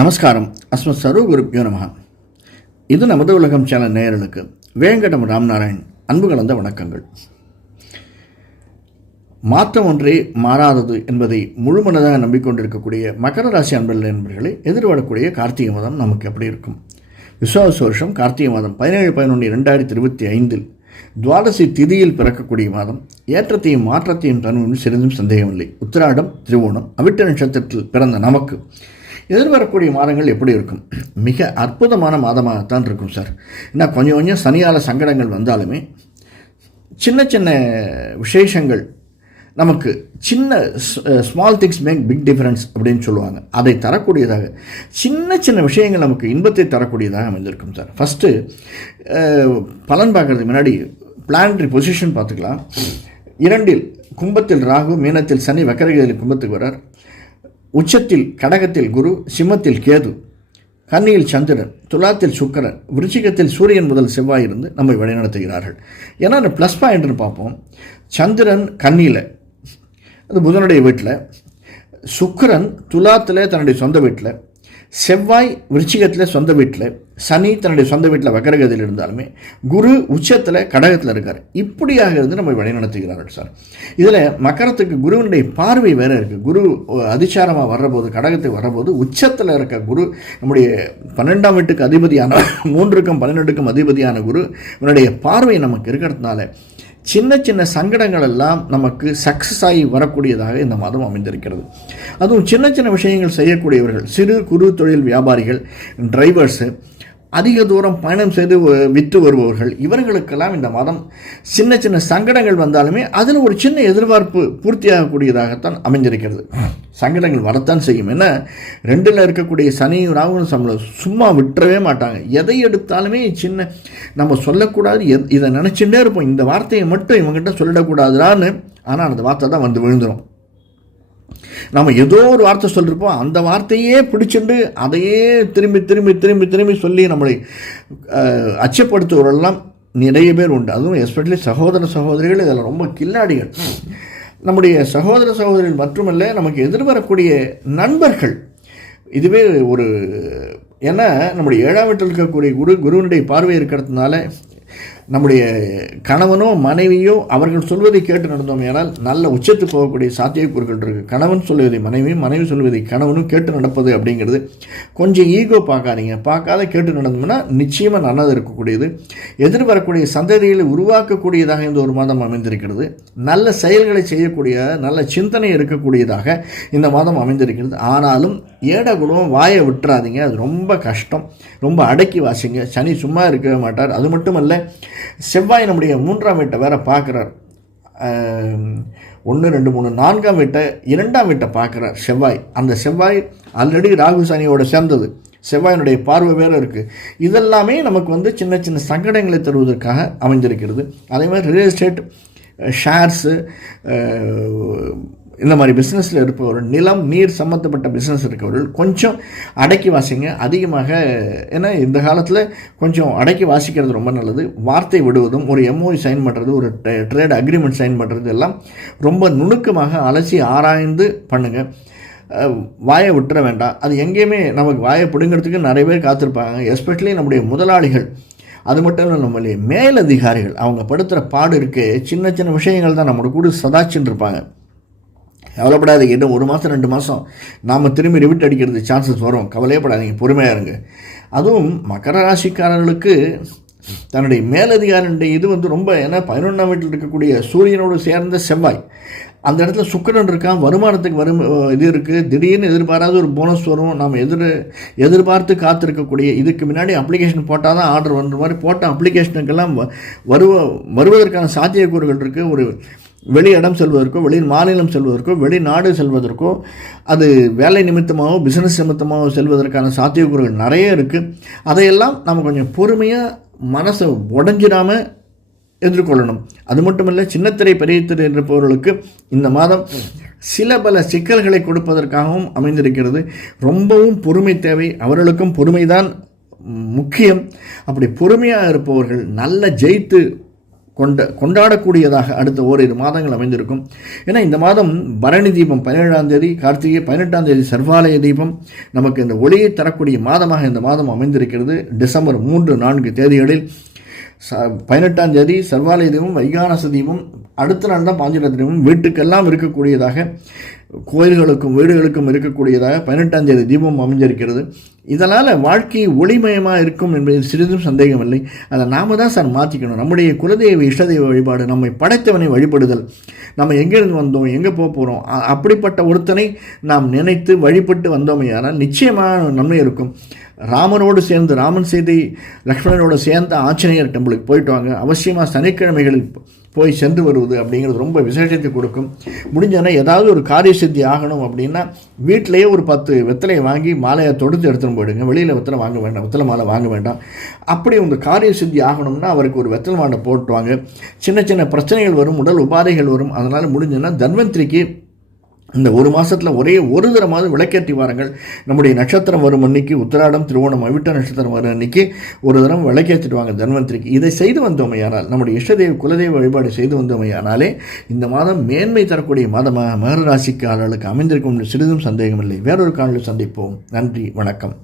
நமஸ்காரம். அஸ்மத் சர்வ குருப்யோ நமஹ. இது நமது உலகம் சேனல் நேயர்களுக்கு வேங்கடம் ராம்நாராயண் அன்பு கலந்த வணக்கங்கள். மாற்றம் ஒன்றே மாறாதது என்பதை முழுமனதாக நம்பிக்கொண்டிருக்கக்கூடிய மகர ராசி நண்பர்களே, எதிர்வரக்கூடிய கார்த்திகை மாதம் நமக்கு எப்படி இருக்கும்? விஸ்வாவச வருஷம் கார்த்திகை மாதம் 17/11/2025 துவாதசி திதியில் பிறக்கக்கூடிய மாதம். ஏற்றத்தையும் மாற்றத்தையும் தரும் சிறிதும் சந்தேகமில்லை. உத்திராடம், திருவோணம், அவிட்ட நட்சத்திரத்தில் பிறந்த நமக்கு எதிர்வரக்கூடிய மாதங்கள் எப்படி இருக்கும்? மிக அற்புதமான மாதமாகத்தான் இருக்கும் சார். ஏன்னா கொஞ்சம் சனியால சங்கடங்கள் வந்தாலுமே சின்ன சின்ன விசேஷங்கள் நமக்கு small things make big difference அப்படின்னு சொல்லுவாங்க. அதை தரக்கூடியதாக சின்ன சின்ன விஷயங்கள் நமக்கு இன்பத்தை தரக்கூடியதாக அமைந்திருக்கும் சார். ஃபஸ்ட்டு பலன் பார்க்குறதுக்கு முன்னாடி பிளானட்டரி பொசிஷன் பார்த்துக்கலாம். 2 கும்பத்தில் ராகு, மீனத்தில் சனி, வக்கரகதியில் கும்பத்துக்கு வரார். உச்சத்தில் கடகத்தில் குரு, சிம்மத்தில் கேது, கன்னியில் சந்திரன், துலாத்தில் சுக்கிரன், விருச்சிகத்தில் சூரியன் முதல் செவ்வாய் இருந்து நம்மை வழிநடத்துகிறார்கள். ஏன்னா அந்த ப்ளஸ் பாயிண்ட்னு பார்ப்போம். சந்திரன் கன்னியில், அது புதனுடைய வீட்டில், சுக்கிரன் துலாத்தில் தன்னுடைய சொந்த வீட்டில், செவ்வாய் விருச்சிகத்தில் சொந்த வீட்டில், சனி தன்னுடைய சொந்த வீட்டில் வக்கரகதியில் இருந்தாலுமே குரு உச்சத்தில் கடகத்தில் இருக்கார். இப்படியாக இருந்து நம்ம வழிநடத்துகிறார்கள் சார். இதில் மக்கரத்துக்கு குருவினுடைய பார்வை வேறு இருக்குது. குரு அதிசாரமாக வர்றபோது, கடகத்துக்கு வர்றபோது உச்சத்தில் இருக்க குரு நம்முடைய 12ஆம் வீட்டுக்கு அதிபதியான 3க்கும் 12க்கும் அதிபதியான குரு இவனுடைய பார்வை நமக்கு இருக்கிறதுனால சின்ன சின்ன சங்கடங்கள் எல்லாம் நமக்கு சக்ஸஸ் ஆகி வரக்கூடியதாக இந்த மாதம் அமைந்திருக்கிறது. அதுவும் சின்ன சின்ன விஷயங்கள் செய்யக்கூடியவர்கள், சிறு குறு தொழில் வியாபாரிகள், டிரைவர்ஸு, அதிக தூரம் பயணம் செய்து விற்று வருபவர்கள், இவர்களுக்கெல்லாம் இந்த மாதம் சின்ன சின்ன சங்கடங்கள் வந்தாலுமே அதில் ஒரு சின்ன எதிர்பார்ப்பு பூர்த்தியாகக்கூடியதாகத்தான் அமைந்திருக்கிறது. சங்கடங்கள் வரத்தான் செய்யும். ஏன்னா 2ல் இருக்கக்கூடிய சனியும் ராகுவும் சும்மா விட்டுறவே மாட்டாங்க. எதை எடுத்தாலுமே சின்ன நம்ம சொல்லக்கூடாது, இதை நினச்சிட்டே இருப்போம், இந்த வார்த்தையை மட்டும் இவங்ககிட்ட சொல்லிடக்கூடாதுடான்னு. ஆனால் அந்த வார்த்தை தான் வந்து விழுந்துடும். நம்ம ஏதோ ஒரு வார்த்தை சொல்லியிருப்போம், அந்த வார்த்தையே பிடிச்சிட்டு அதையே திரும்பி திரும்பி திரும்பி திரும்பி சொல்லி நம்மளை அச்சப்படுத்துவவரெல்லாம் நிறைய பேர் உண்டு. அதுவும் எஸ்பெஷலி சகோதர சகோதரிகள் இதில் ரொம்ப கில்லாடிகள். நம்முடைய சகோதர சகோதரிகள் மட்டுமல்ல, நமக்கு எதிர்வரக்கூடிய நண்பர்கள். இதுவே ஒரு ஏன்னா நம்முடைய 7ஆம் வீட்டில் இருக்கக்கூடிய குருவினுடைய பார்வை இருக்கிறதுனால நம்முடைய கணவனோ மனைவியோ அவர்கள் சொல்வதை கேட்டு நடந்தோம் ஏனால் நல்ல உச்சத்து போகக்கூடிய சாத்தியக்கூறுகள் இருக்குது. கணவன் சொல்வதை மனைவியும், மனைவி சொல்வதை கணவனும் கேட்டு நடப்பது அப்படிங்கிறது கொஞ்சம் ஈகோ பார்க்காத கேட்டு நடந்தோம்னா நிச்சயமாக நல்லது இருக்கக்கூடியது. எதிர்வரக்கூடிய சந்ததிகளை உருவாக்கக்கூடியதாக இந்த ஒரு மாதம் அமைந்திருக்கிறது. நல்ல செயல்களை செய்யக்கூடிய, நல்ல சிந்தனை இருக்கக்கூடியதாக இந்த மாதம் அமைந்திருக்கிறது. ஆனாலும் ஏடகுலம் வாயை விட்டுறாதீங்க, அது ரொம்ப கஷ்டம். ரொம்ப அடக்கி வாசிங்க. சனி சும்மா இருக்கவே மாட்டார். அது மட்டுமல்ல, செவ்வாய் நம்முடைய 3ஆம் வீட்டை வேற பார்க்குறார். 1 2 3 4ஆம் வீட்டை 2ஆம் வீட்டை பார்க்குறார் செவ்வாய். அந்த செவ்வாய் ஆல்ரெடி ராகு சனியோட சேர்ந்தது. செவ்வாயினுடைய பார்வை வேறு இருக்குது. இதெல்லாமே நமக்கு சின்ன சின்ன சங்கடங்களை தருவதற்காக அமைந்திருக்கிறது. அதே மாதிரி ரியல் எஸ்டேட், ஷேர்ஸு, இந்த மாதிரி பிஸ்னஸில் இருப்பவர்கள், நிலம் நீர் சம்மந்தப்பட்ட பிஸ்னஸ் இருக்கவர்கள் கொஞ்சம் அடக்கி வாசிங்க. அதிகமாக, ஏன்னா இந்த காலத்தில் கொஞ்சம் அடக்கி வாசிக்கிறது ரொம்ப நல்லது. வார்த்தை விடுவதும், ஒரு MOU சைன் பண்ணுறது, ஒரு ட்ரேட் அக்ரிமெண்ட் சைன் பண்ணுறது எல்லாம் ரொம்ப நுணுக்கமாக அலசி ஆராய்ந்து பண்ணுங்கள். வாயை விட்டுற வேண்டாம். அது எங்கேயுமே நமக்கு வாயை பிடுங்கிறதுக்கு நிறைய பேர் காத்திருப்பாங்க. எஸ்பெஷலி நம்முடைய முதலாளிகள், அது மட்டும் இல்லை நம்மளுடைய மேலதிகாரிகள். அவங்க படுத்துகிற பாடு இருக்கே, சின்ன சின்ன விஷயங்கள் தான் நம்மளோட கூட சதாச்சின்னு இருப்பாங்க. கவலைப்படாதீங்க, இன்னும் 1 மாதம் 2 மாதம் நாம் திரும்பி ரிவிட் அடிக்கிறது சான்சஸ் வரும். கவலையப்படாதீங்க, பொறுமையாக இருங்க. அதுவும் மகர ராசிக்காரர்களுக்கு தன்னுடைய மேலதிகாரியுடைய இது ரொம்ப, ஏன்னா 11ஆம் வீட்டில் இருக்கக்கூடிய சூரியனோடு சேர்ந்த செவ்வாய், அந்த இடத்துல சுக்கிரன் இருக்கான். வருமானத்துக்கு இது இருக்குது. திடீர்னு எதிர்பாராத ஒரு போனஸ் வரும். நாம் எதிர்பார்த்து காத்திருக்கக்கூடிய, இதுக்கு முன்னாடி அப்ளிகேஷன் போட்டால் தான் ஆர்டர் வந்த மாதிரி போட்ட அப்ளிகேஷனுக்கெல்லாம் வருவதற்கான சாத்தியக்கூறுகள் இருக்குது. ஒரு வெளி இடம் செல்வதற்கோ, வெளி மாநிலம் செல்வதற்கோ, வெளிநாடு செல்வதற்கோ, அது வேலை நிமித்தமாகவோ பிஸ்னஸ் நிமித்தமாகவோ செல்வதற்கான சாத்தியக்கூறுகள் நிறைய இருக்குது. அதையெல்லாம் நம்ம கொஞ்சம் பொறுமையாக மனசை உடஞ்சிடாமல் எதிர்கொள்ளணும். அது மட்டும் இல்லை, சின்னத்திரை பெரிய திரை இருப்பவர்களுக்கு இந்த மாதம் சில பல சிக்கல்களை கொடுப்பதற்காகவும் அமைந்திருக்கிறது. ரொம்பவும் பொறுமை தேவை. அவர்களுக்கும் பொறுமைதான் முக்கியம். அப்படி பொறுமையாக இருப்பவர்கள் நல்ல ஜெயித்து கொண்டாடக்கூடியதாக அடுத்த ஓரிரு மாதங்கள் அமைந்திருக்கும். ஏன்னா இந்த மாதம் பரணி தீபம் 17ஆம் தேதி, கார்த்திகை 18ஆம் தேதி சர்வாலய தீபம், நமக்கு இந்த ஒளியை தரக்கூடிய மாதமாக இந்த மாதம் அமைந்திருக்கிறது. டிசம்பர் 3, 4 தேதிகளில் 18ஆம் தேதி சர்வாலய தீபம், வைகானச தீபம், அடுத்த நாள் தான் பாஞ்சராத்திரி தீபம் வீட்டுக்கெல்லாம் இருக்கக்கூடியதாக, கோயில்களுக்கும் வீடுகளுக்கும் இருக்கக்கூடியதாக 18ஆம் தேதி தீபம் அமைஞ்சிருக்கிறது. இதனால் வாழ்க்கை ஒளிமயமாக இருக்கும் என்பதில் சிறிதும் சந்தேகமில்லை. அதை நாம் தான் சார் மாற்றிக்கணும். நம்முடைய குலதெய்வ இஷ்டதெய்வ வழிபாடு, நம்மை படைத்தவனை வழிபடுதல், நம்ம எங்கேருந்து வந்தோம், எங்கே போக போகிறோம், அப்படிப்பட்ட ஒருத்தனை நாம் நினைத்து வழிபட்டு வந்தோமே ஆனால் நிச்சயமாக நன்மை இருக்கும். ராமனோடு சேர்ந்து, ராமன் சீதை லக்ஷ்மணனோடு சேர்ந்த ஆஞ்சநேயர் டெம்பிளுக்கு போயிட்டு வாங்க. அவசியமாக சனிக்கிழமைகளில் போய் சென்று வருவது அப்படிங்கிறது ரொம்ப விசேஷத்தை கொடுக்கும். முடிஞ்சோன்னா ஏதாவது ஒரு காரிய சித்தி ஆகணும் அப்படின்னா வீட்டிலேயே ஒரு 10 வெத்தலையை வாங்கி மாலையை தொடுத்து எடுத்துன்னு போயிடுங்க. வெளியில் வெத்தலை வாங்க வேண்டாம், வெத்தலை மாலை வாங்க வேண்டாம். அப்படி உங்க காரிய சித்தி ஆகணும்னா அவருக்கு ஒரு வெத்தலை மாலை போட்டுவாங்க. சின்ன சின்ன பிரச்சனைகள் வரும், உடல் உபாதைகள் வரும். அதனால் முடிஞ்சோன்னா தன்வந்திரிக்கு இந்த ஒரு மாதத்தில் ஒரே ஒரு தரமாவது விளக்கேற்றி வாருங்கள். நம்முடைய நட்சத்திரம் வரும் அன்னைக்கு, உத்திராடம், திருவோணம், அவிட்ட நட்சத்திரம் வரும் அன்னைக்கு ஒரு தரம் விளக்கேற்றிட்டு வாங்க தன்வந்திரிக்கு. இதை செய்து வந்தோமையானால், நம்முடைய இஷ்டதெய்வ குலதெய்வ வழிபாடு செய்து வந்தோமையானாலே இந்த மாதம் மேன்மை தரக்கூடிய மாதமாக மகர ராசிக்காரர்களுக்கு அமைந்திருக்கும் சிறிதும் சந்தேகமில்லை. வேறொரு காணொளியில் சந்திப்போம். நன்றி, வணக்கம்.